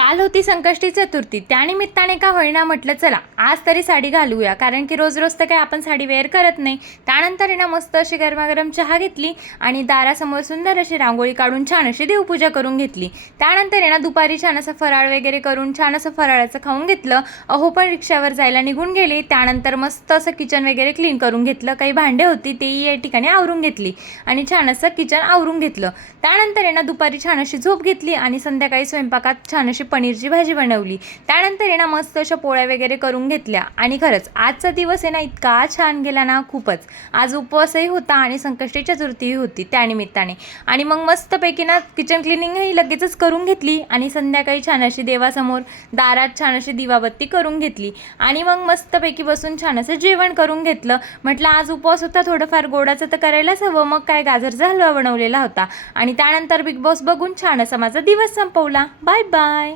काल होती संकष्टी चतुर्थी, त्यानिमित्ताने का होईना म्हटलं चला आज तरी साडी घालूया, कारण की रोज रोज तर काय आपण साडी वेअर करत नाही. त्यानंतर आहे ना मस्त अशी गरमागरम चहा घेतली आणि दारासमोर सुंदर अशी रांगोळी काढून छान अशी देवपूजा करून घेतली. त्यानंतर आहे ना दुपारी छान असं फराळ वगैरे करून छान असं फराळाचं खाऊन घेतलं. अहो पण रिक्षावर जायला निघून गेले. त्यानंतर मस्त असं किचन वगैरे क्लीन करून घेतलं. काही भांडे होती तेही या ठिकाणी आवरून घेतली आणि छान असं किचन आवरून घेतलं. त्यानंतर आहे ना दुपारी छान अशी झोप घेतली आणि संध्याकाळी स्वयंपाकात छान अशी पनीरची भाजी बनवली. त्यानंतर आहे ना मस्त अशा पोळ्या वगैरे करून घेतल्या आणि खरंच आजचा दिवस आहे ना इतका छान गेला ना, खूपच. आज उपवासही होता आणि संकष्टी चतुर्थीही होती त्यानिमित्ताने. आणि मग मस्तपैकी ना किचन क्लिनिंगही लगेचच करून घेतली आणि संध्याकाळी छान अशी देवासमोर दारात छान अशी दिवाबत्ती करून घेतली आणि मग मस्तपैकी बसून छान असं जेवण करून घेतलं. म्हटलं आज उपवास होता, थोडंफार गोडाचं तर करायलाच हवं. मग काय गाजरचा हलवा बनवलेला होता आणि त्यानंतर बिग बॉस बघून छान असा माझा दिवस संपवला. Bye bye.